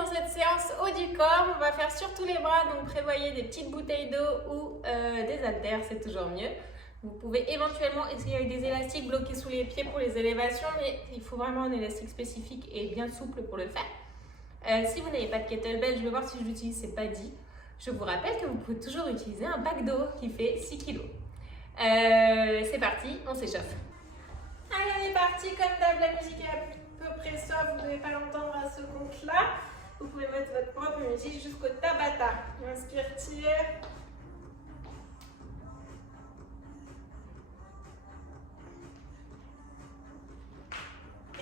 dans cette séance haut du corps. On va faire surtout les bras, donc prévoyez des petites bouteilles d'eau ou des haltères, c'est toujours mieux. Vous pouvez éventuellement essayer avec des élastiques bloqués sous les pieds pour les élévations, mais il faut vraiment un élastique spécifique et bien souple pour le faire. Si vous n'avez pas de kettlebell, je vais voir si je l'utilise, c'est pas dit. Je vous rappelle que vous pouvez toujours utiliser un pack d'eau qui fait 6 kg. C'est parti, on s'échauffe. Allez, on est parti, comme d'hab, la musique est à peu près soft, vous ne devez pas l'entendre à ce compte-là. Vous pouvez mettre votre propre musique jusqu'au Tabata. Inspire, tire.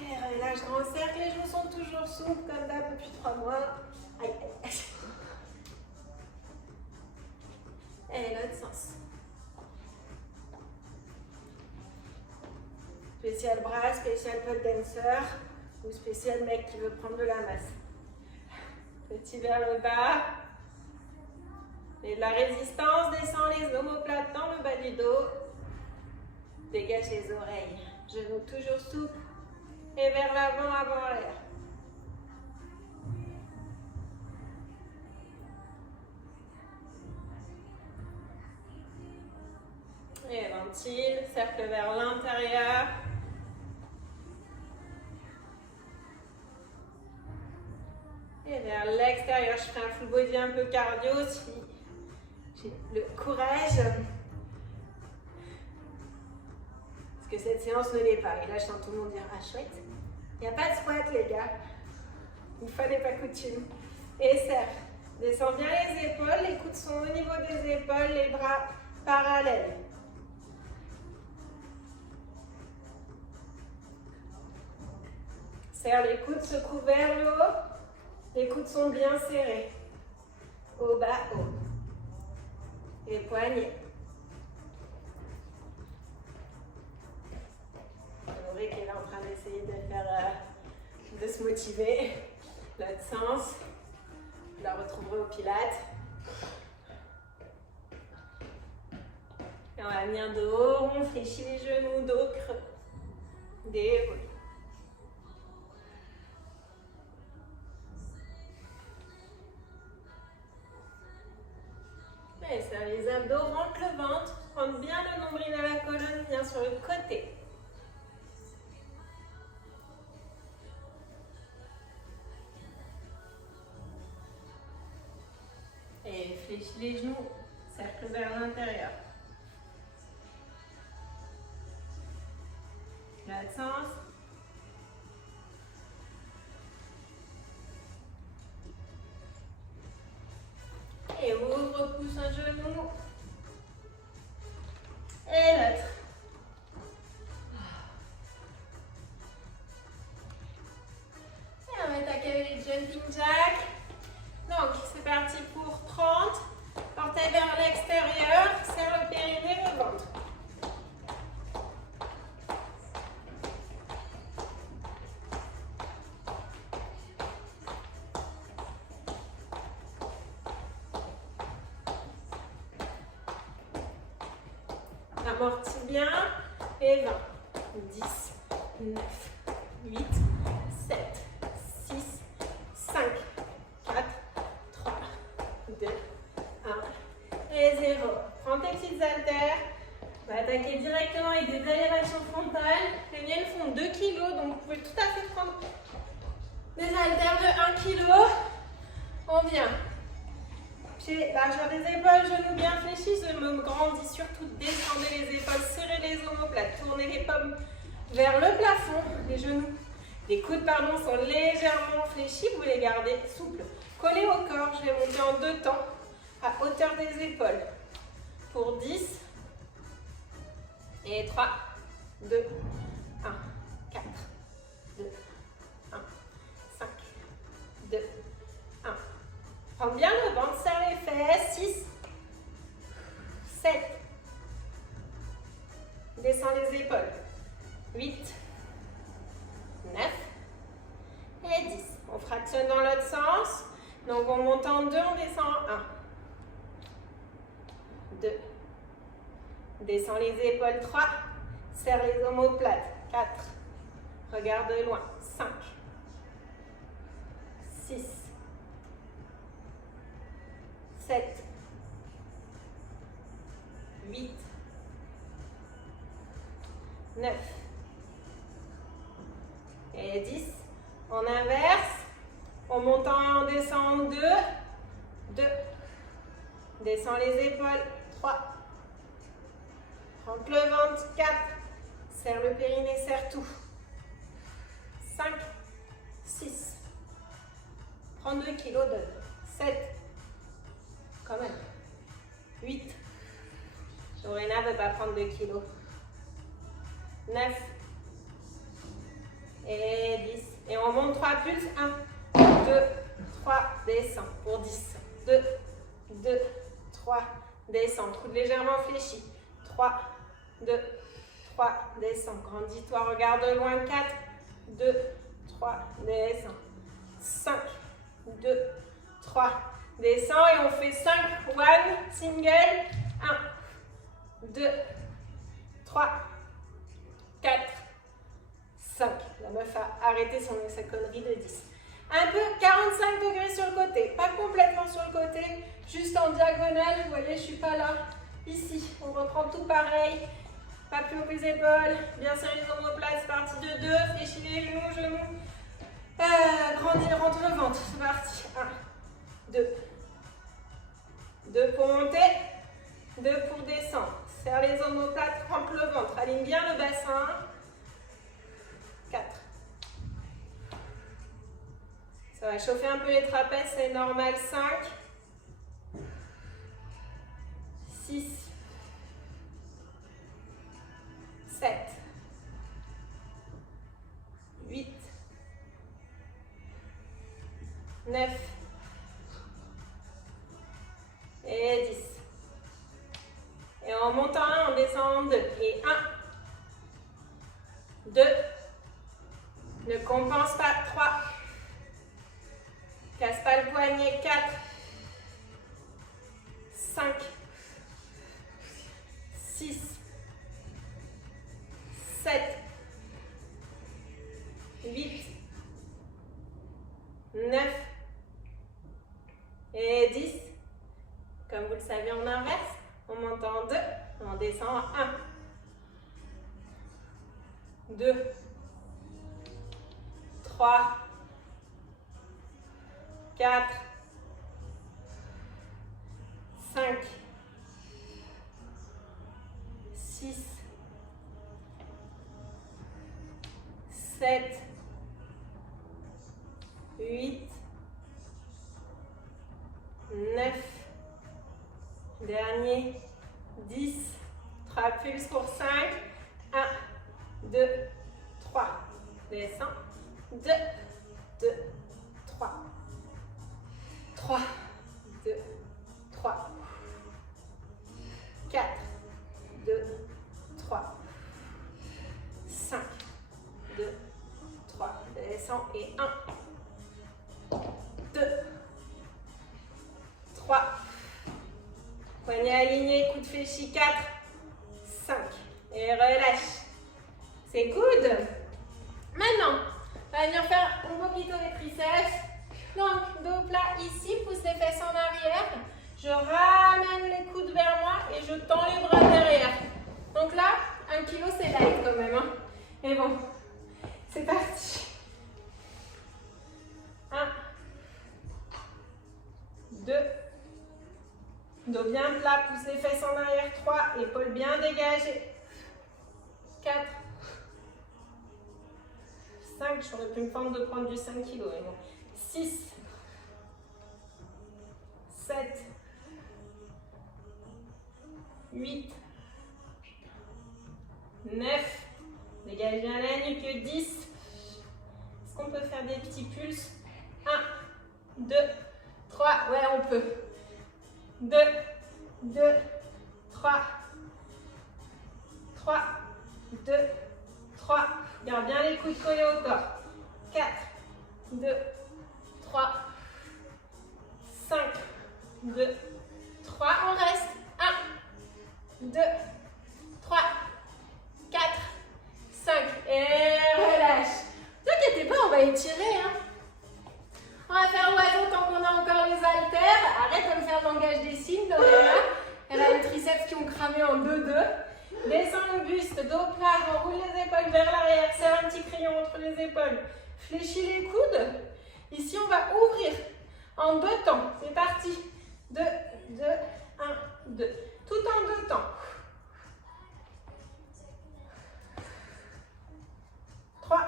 Et relâche, grand cercle, les genoux sont toujours souples, comme d'hab depuis 3 mois. Aïe, aïe. Et l'autre sens. Spécial bras, spécial pole dancer ou spécial mec qui veut prendre de la masse. Petit vers le bas. Et de la résistance, descend les omoplates dans le bas du dos. Dégage les oreilles. Genoux toujours souples. Et vers l'avant, avant l'air. Et ventile, cercle vers l'intérieur. Et vers l'extérieur, je ferai un full body un peu cardio si j'ai le courage. Parce que cette séance ne l'est pas. Et là, je sens tout le monde dire, ah chouette. Il n'y a pas de squat, les gars. Une fois n'est pas coutume. Et serre. Descends bien les épaules. Les coudes sont au niveau des épaules. Les bras parallèles. Serre les coudes, secoue vers le haut. Les coudes sont bien serrés. Au bas, haut. Les poignets. Audrey qui est là en train d'essayer de se motiver. L'autre sens. Je la retrouverai au pilates. Et on va venir de haut. On fléchit les genoux, dos creux. Déroule. Et ça, les abdos, rentre le ventre, prendre bien le nombril de la colonne, bien sur le côté. Et fléchis les genoux, cercle vers l'intérieur. L'autre sens. Et ouvre, pousse un genou. Et l'autre. Et on va attaquer les jumping jacks. Donc, c'est parti pour 30. Portez vers l'extérieur. Serre le périnée, le ventre. Amortis bien. Et 20, 10, 9, 8, 7, 6, 5, 4, 3, 2, 1 et 0. Prends tes petites haltères. On va attaquer directement avec des élévations frontales. Les miennes font 2 kg, donc vous pouvez tout à fait prendre des haltères de 1 kg. On vient. Pieds, largeur des épaules, genoux bien fléchis, je me grandis, surtout descendez les épaules, serrez les omoplates, tournez les pommes vers le plafond, les coudes pardon, sont légèrement fléchis, vous les gardez souples. Collez au corps, je vais monter en 2 temps, à hauteur des épaules, pour 10, et 3, 2, 1, 4, 2, 1, 5, 2, 1. Prends bien le ventre, serre les fesses. 6, 7. Descends les épaules. 8, 9 et 10. On fractionne dans l'autre sens. Donc on monte en 2, on descend en 1. 2. Descends les épaules. 3. Serre les omoplates. 4. Regarde de loin. 5. 6. 7, 8, 9 et 10. En inverse, en montant, en descend 2, 2. Descends les épaules, 3. Rentre le ventre, 4. Serre le périnée, serre tout. 5, 6. Prends 2 kilos, donne. 7. Quand même. 8. Lorena ne veut pas prendre 2 kilos. 9. Et 10. Et on monte 3 pulses. 1, 2, 3. Descends pour 10. 2, 2, 3. Descends. Coude légèrement fléchi. 3, 2, 3. Descends. Grandis-toi. Regarde de loin. 4, 2, 3. Descends. 5, 2, 3. Descends et on fait 5. 1, single. 1, 2, 3, 4, 5. La meuf a arrêté sa connerie de 10. Un peu 45 degrés sur le côté. Pas complètement sur le côté. Juste en diagonale. Vous voyez, je ne suis pas là. Ici, on reprend tout pareil. Pas plus haut que les épaules. Bien serrer les omoplates. C'est parti de 2. Fléchis les genoux. Grandis, rentre le ventre. C'est parti. 1, 2. 2 pour monter. 2 pour descendre. Serre les omoplates. Rampe le ventre. Aligne bien le bassin. 4. Ça va chauffer un peu les trapèzes. C'est normal. 5. 6. 7. 8. 9. Et 10. Et en montant 1, on descend en 2. Et 1, 2. Ne compense pas. 3. Casse pas le poignet. 4. 5. 6. 7. 8. 9. Et 10. Comme vous le savez en inverse. On monte en 2, on descend en 1, 2, 3, 4, 5, 6, 7, 8, 9, dernier, 10, 3 pulses pour 5, 1, 2, 3, descends, 2, 2, 3, 3, 2, 3, 4, 2, 3, 5, 2, 3, descends et 1, 2, 3, poignet aligné, coude fléchi, 4, 5. Et relâche. C'est good. Maintenant, on va venir faire un poquito les triceps. Donc, dos plat ici, pousse les fesses en arrière. Je ramène les coudes vers moi et je tends les bras derrière. Donc là, 1 kg, c'est light quand même. Hein. Mais bon, c'est parti. 1, 2, dos bien plat, pousse les fesses en arrière. 3, épaules bien dégagées. 4, 5, j'aurais pu me prendre de prendre du 5 kg. 6, 7, 8, 9, dégage bien la nuque, 10. Est-ce qu'on peut faire des petits pulses? 1, 2, 3, ouais on peut. 2, 2, 3, 3, 2, 3. Garde bien les coudes collés au corps. 4, 2, 3, 5, 2, 3. On reste. 1, 2, 3, 4, 5. Et relâche. Ne t'inquiétez pas, on va étirer. Hein. On va faire oiseau tant qu'on a encore les haltères. Arrête de me faire le langage des un petit crayon entre les épaules. Fléchis les coudes. Ici, on va ouvrir en 2 temps. C'est parti. 2, 2, 1, 2. Tout en 2 temps. 3,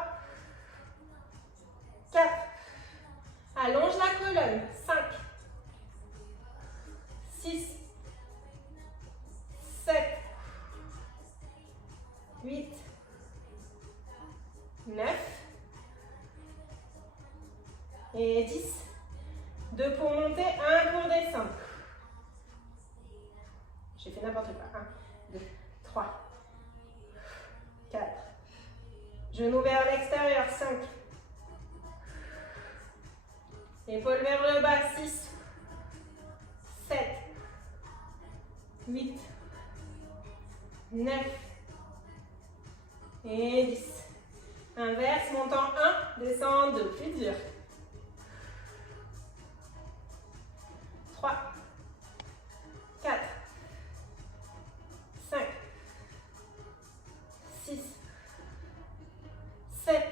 4. Allonge la colonne. 5, 6, 7, 8, 9 et 10. 2 pour monter, 1 pour descendre. J'ai fait n'importe quoi. 1, 2, 3, 4. Genou vers l'extérieur, 5. Épaules vers le bas, 6, 7, 8, 9 et 10. Inverse, montant 1, descend 2, plus dur. 3, 4, 5, 6, 7,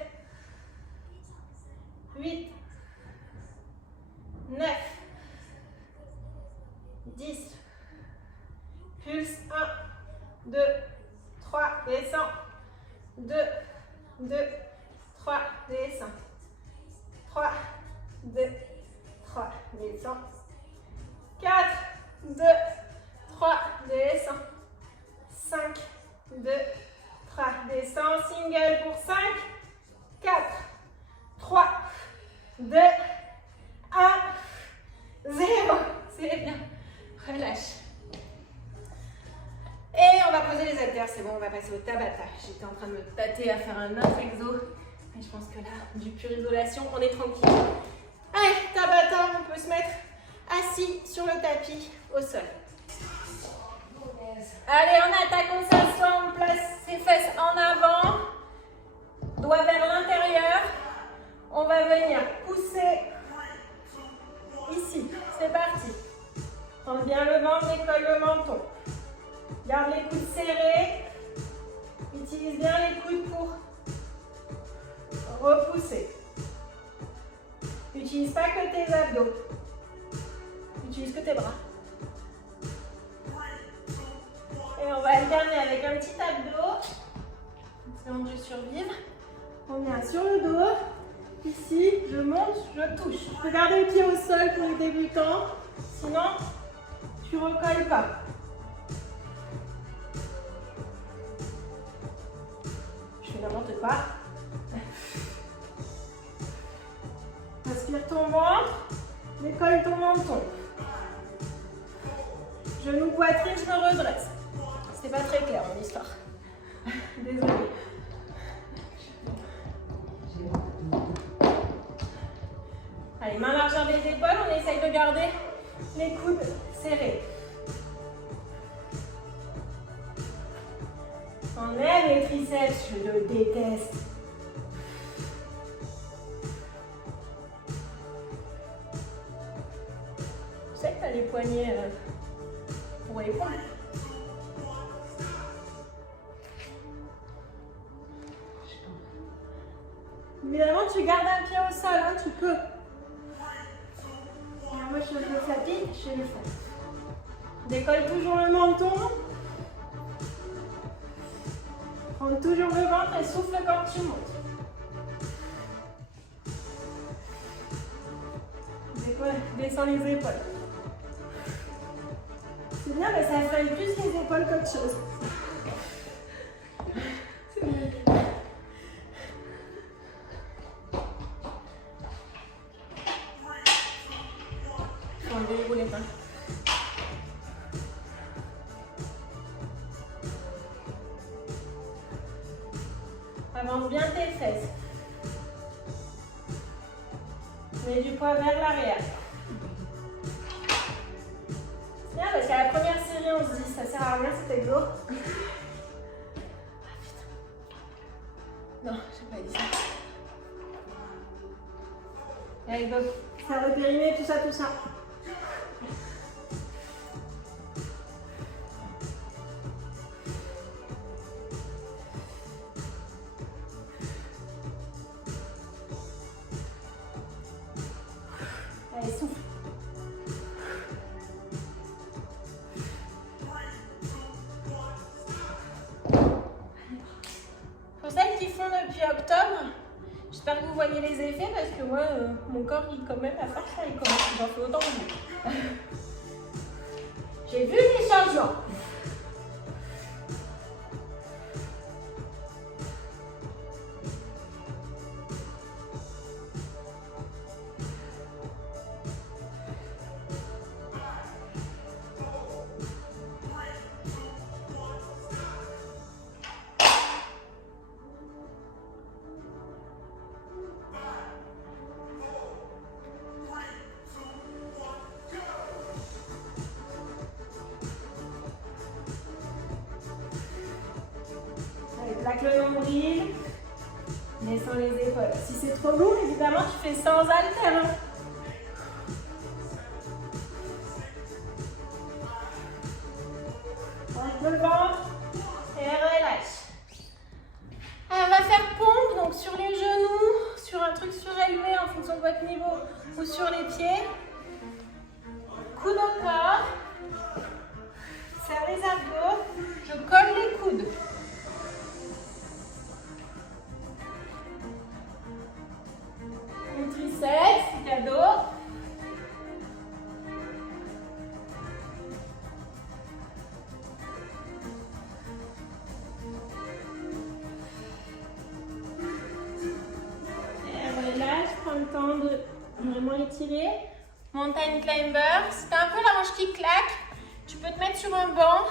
8, 9, 10. Pulse 1, 2, 3, descend. 2, 2, 3, descend. 3, 2, 3, descend. 4, 2, 3, descend. 5, 2, 3, descend. Single pour 5, 4, 3, 2, 1, 0. C'est bien. Relâche. Et on va poser les haltères. C'est bon, on va passer au Tabata. J'étais en train de me tâter à faire un autre exo. Mais je pense que là, du pure isolation, on est tranquille. Allez, Tabata, on peut se mettre assis sur le tapis au sol. Allez, on attaque, on s'assoit, on place ses fesses en avant. Doigt vers l'intérieur. On va venir pousser ici. C'est parti. Prends bien le ventre, décolle le menton. Garde les coudes serrés. Utilise bien les coudes pour repousser. N'utilise pas que tes abdos. Utilise que tes bras. Et on va alterner avec un petit abdo. Espérons que je survive. On vient sur le dos. Ici, je monte, je touche. Je peux garder le pied au sol pour les débutants. Sinon, tu ne recolles pas. Je fais n'importe quoi. Inspire ton ventre. Décolle ton menton. Genou, poitrine, je me redresse. C'était pas très clair mon histoire. Désolée. Allez, main largeur des épaules, on essaye de garder les coudes serrés. Enlève les triceps, je le déteste. Je sais que tu as les poignets pour épaules. Évidemment, tu gardes un pied au sol, hein, tu peux. Alors moi, je fais le tapis, je le fais. Décolle toujours le menton. Prends toujours le ventre et souffle quand tu montes. Descends les épaules. C'est bien, mais ça freine plus les épaules qu'autre chose. C'est bien. Les mains. Avance bien tes fesses. Mets du poids vers l'arrière. C'est bien parce qu'à la première série, on se dit ça sert à rien cet exo. Non, j'ai pas dit ça. Allez, go. Ça va périmer, tout ça, tout ça. depuis octobre. J'espère que vous voyez les effets parce que moi, mon corps, il quand même, à force, là, il commence, j'en fais autant que vous. J'ai vu les changements. Plaque le nombril, descends les épaules. Si c'est trop lourd, évidemment, tu fais sans haltère. Rentre le ventre et relâche. Alors, on va faire pompe, donc sur les genoux, sur un truc surélevé en fonction de votre niveau ou sur les pieds. Coude au corps. Serre les abdos. Je colle les coudes. Triceps, cadeau. Et relâche, prends le temps de vraiment étirer. Mountain climber, si tu as un peu la hanche qui claque, tu peux te mettre sur un banc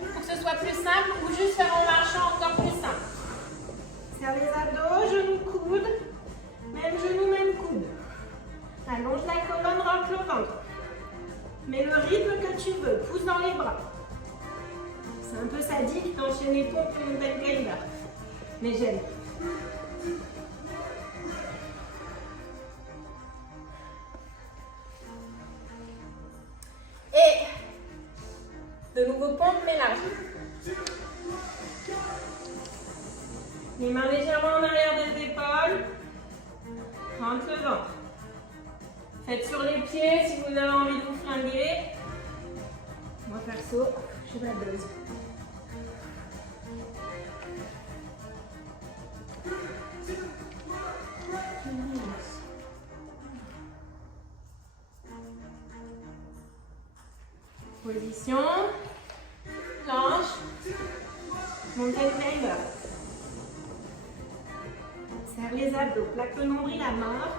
pour que ce soit plus simple ou juste faire en marchant encore plus simple. Serre les abdos, genoux, coudes. Même genou, même coude. Allonge la colonne, rentre le ventre. Mets le rythme que tu veux. Pousse dans les bras. C'est un peu sadique d'enchaîner pompes et mountain climber. Mais j'aime. Et de nouveau pompe, mais large. Les mains légèrement en arrière des épaules. Rentre le ventre. Faites sur les pieds si vous avez envie de vous flinguer. Moi perso, je m'adose. Position. Planche. Mountain climber. Serre les abdos, plaque le nombril à mort.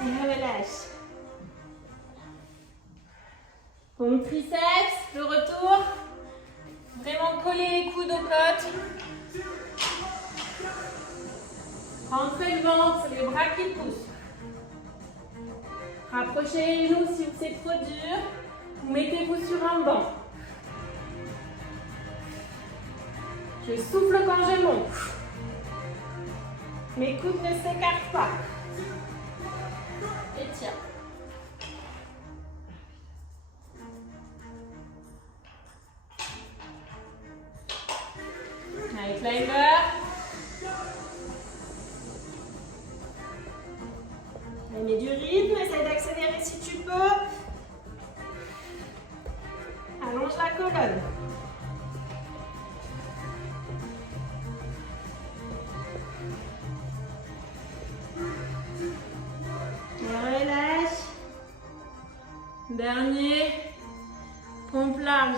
Et relâche. Pompe triceps, le retour. Vraiment coller les coudes aux côtes. Rentrez le ventre, les bras qui poussent. Rapprochez les genoux si c'est trop dur. Ou mettez-vous sur un banc. Je souffle quand je monte. Mes coudes ne s'écartent pas. Étire. Allez, climber. Mets du rythme, essaye d'accélérer si tu peux. Allonge la colonne. Et relâche. Dernier. Pompe large.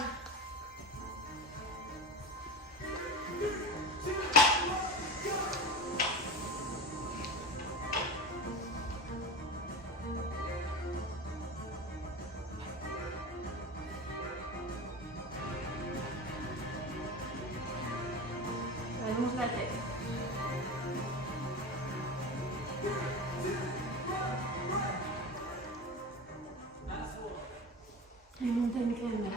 Allonge la tête. Et mountain climber.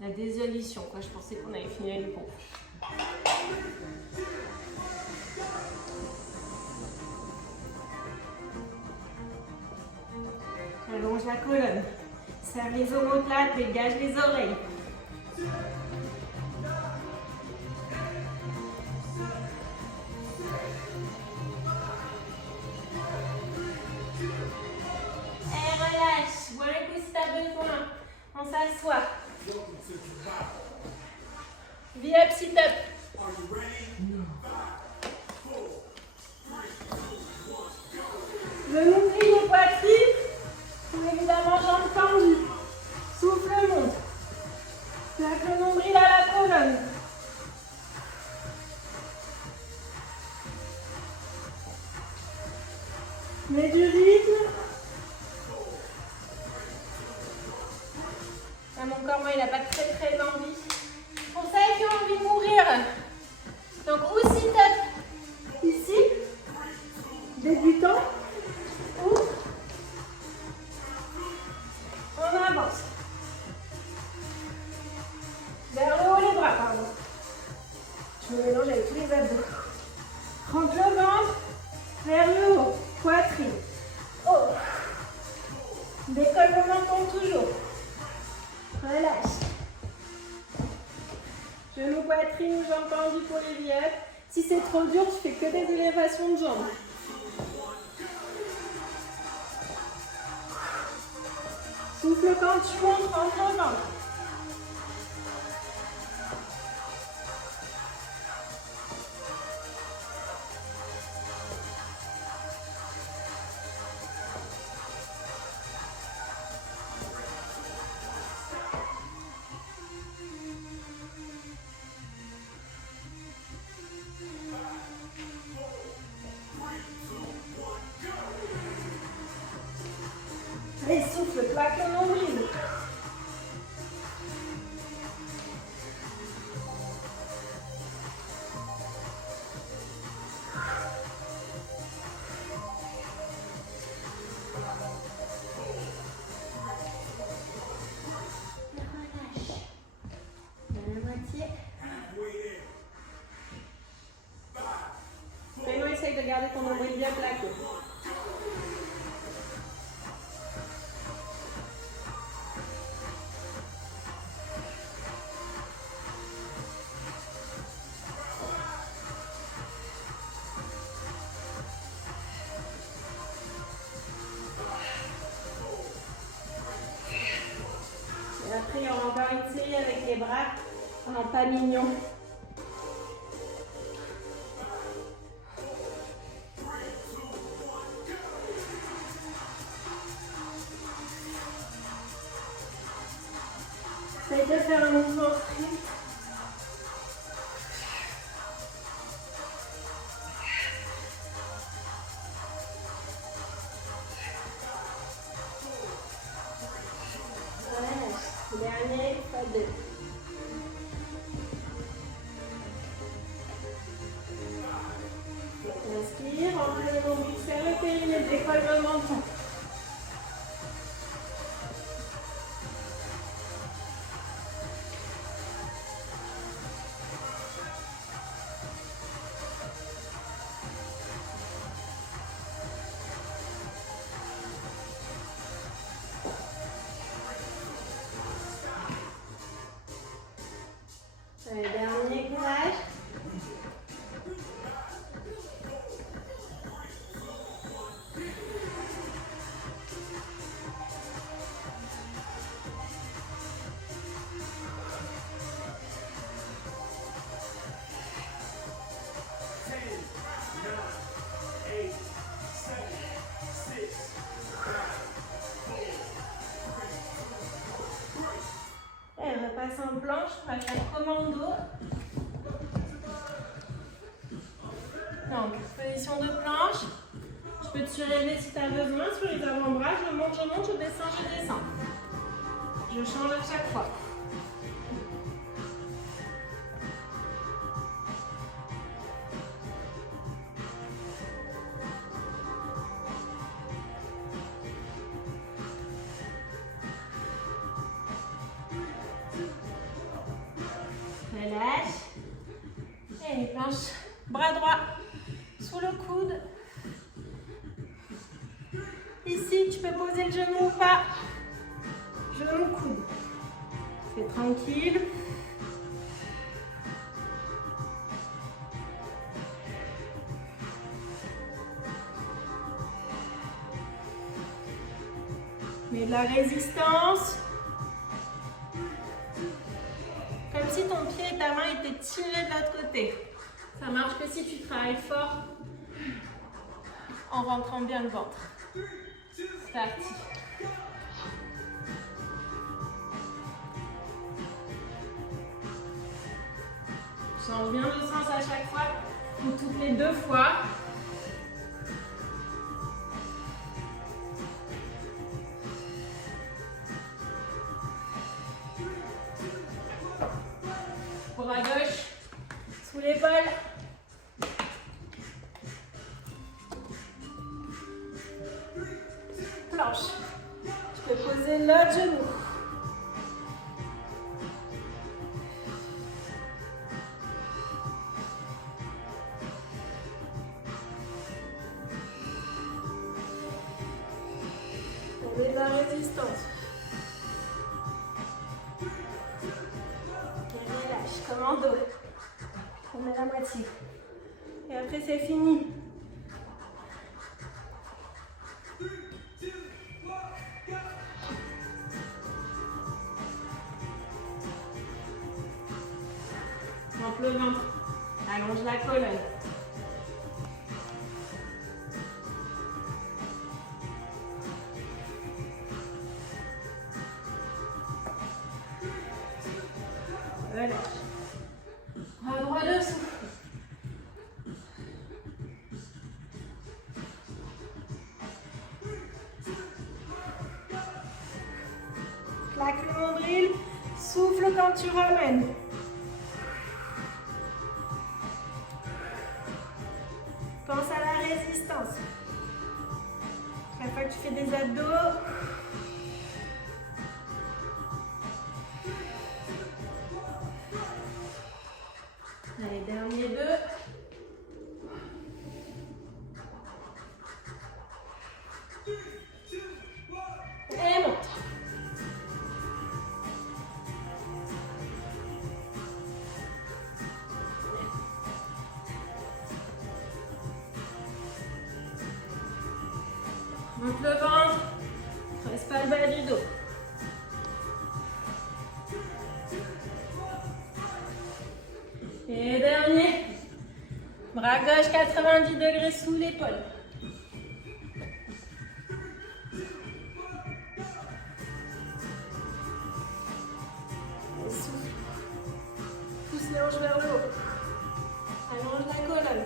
La désolution, quoi. Je pensais qu'on avait fini les pompes. Allonge la colonne. Serre les omoplates, dégage les oreilles. Relaxe-toi. V-up, sit-up. Genou plié, poitrine. Évidemment, jambes tendues. Souffle monte. Plaque le nombril à la colonne. Mets du rythme. Ah, mon corps, moi, il n'a pas très envie. C'est pour ça qu'il a envie de mourir. Donc, ou sit-up ici, débutant, ou on avance. Vers le haut les bras, pardon. Je me mélange avec tous les abdos. Rentre le ventre vers le haut. Poitrine. Oh. Décolle le menton toujours. Relâche. Genou, poitrine, jambes tendues pour les V-up. Si c'est trop dur, je fais que des élévations de jambes. Souffle quand tu montes, rentre le ventre. Allez, souffle, plaque le nombril. Relâche. La moitié. Maintenant, essaye de garder ton nombril bien plaqué. Et après, il y aura encore une série avec les bras en pas mignon. Essaye de faire un mouvement strict. Dernier, pas deux. Inspire, rentre le nombril, serre le périnée, décolle le menton. Allez, dernier courage. Et on repasse en planche, on va faire commando. Donc, position de planche. Je peux te surélever si tu as besoin sur les avant-bras. Je monte, je descends, je descends. Je change à chaque fois. Relâche. Et une planche. Bras droit sous le coude. Ici, tu peux poser le genou ou pas. Genou, coude. C'est tranquille. Mets de la résistance. si ton pied et ta main étaient tirés de l'autre côté. Ça marche que si tu travailles fort en rentrant bien le ventre. C'est parti. Change bien de sens à chaque fois ou toutes les 2 fois. Pour à gauche, sous l'épaule. Planche. Tu peux poser l'autre genou. On est dans la résistance. Et relâche, commando. On est à la moitié. Et après c'est fini. Monte le ventre. Allonge la colonne. Relâche. Bras droit dessous. Claque le nombril. Souffle quand tu ramènes. Pense à la résistance. Chaque fois que tu fais des abdos, allez, dernier 2. Et monte. Monte le ventre. Presse pas le bas du dos. Et dernier. Bras gauche 90 degrés sous l'épaule. Et souffle. Pousse les hanches vers le haut. Allonge la colonne.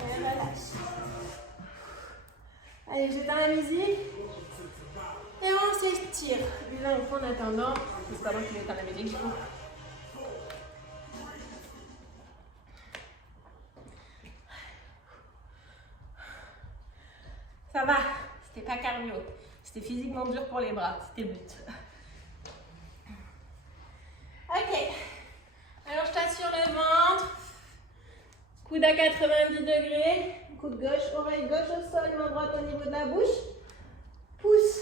Et relâche. Allez, j'éteins la musique. Et on s'étire. Buvez un coup en attendant. C'est pas moi qui vais éteindre la musique du coup. Ça va, c'était pas cardio. C'était physiquement dur pour les bras. C'était le but. Ok. Alors je t'assure le ventre. Coude à 90 degrés. Coude gauche, oreille gauche au sol, main droite au niveau de la bouche. Pousse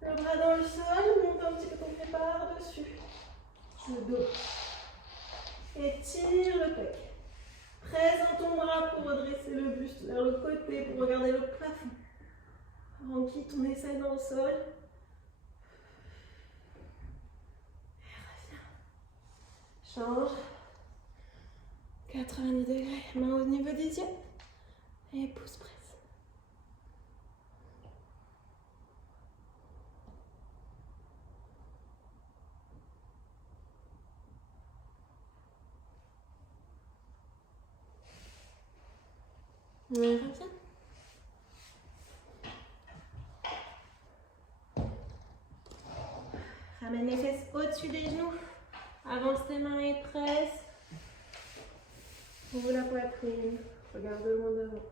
le bras dans le sol, monte un petit peu ton pied par-dessus. Le dos. Et tire le pec. Presse ton bras pour redresser le buste vers le côté, pour regarder le plafond. Remplis ton aisselle dans le sol. Et reviens. Change. 90 degrés, main au niveau des yeux. Et pousse, presse. Et reviens. Ramène les fesses au-dessus des genoux. Avance tes mains et presse. Ouvre la poitrine. Regarde le monde devant.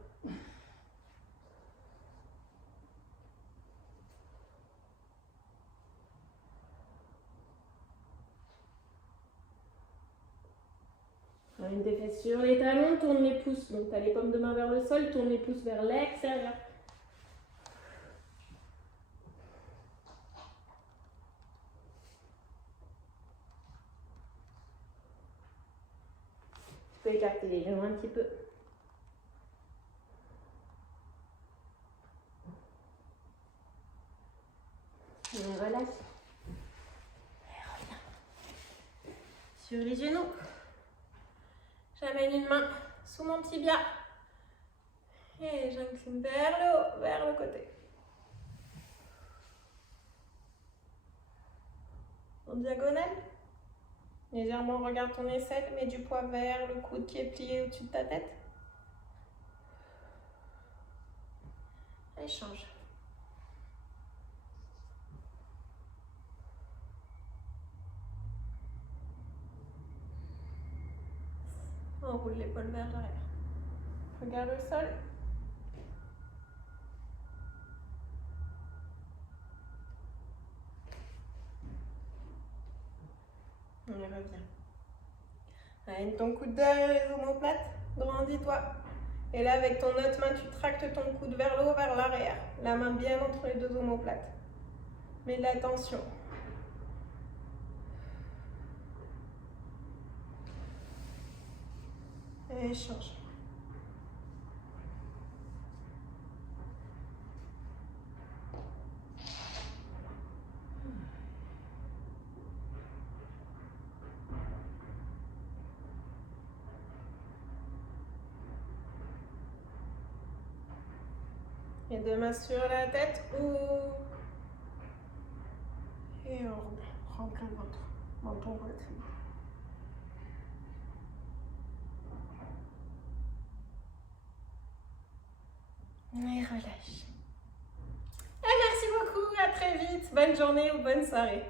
Ramène tes fesses sur les talons, tourne les pouces. Donc tu as les paumes de main vers le sol, tourne les pouces vers l'extérieur. Tu peux écarter les genoux un petit peu. sur les genoux. J'amène une main sous mon tibia. Et j'incline vers le haut, vers le côté. En diagonale. Légèrement, regarde ton aisselle, mets du poids vers le coude qui est plié au-dessus de ta tête. Et change. Enroule l'épaule vers l'arrière. Regarde le sol. On y revient. Amène ton coude derrière les omoplates. Grandis-toi. Et là, avec ton autre main, tu tractes ton coude vers le haut, vers l'arrière. La main bien entre les deux omoplates. Mets de la tension. Et change. Et deux mains sur la tête. Et on remet. Prends plein le ventre. Menton retenu. Et relâche. Et merci beaucoup. À très vite. Bonne journée ou bonne soirée.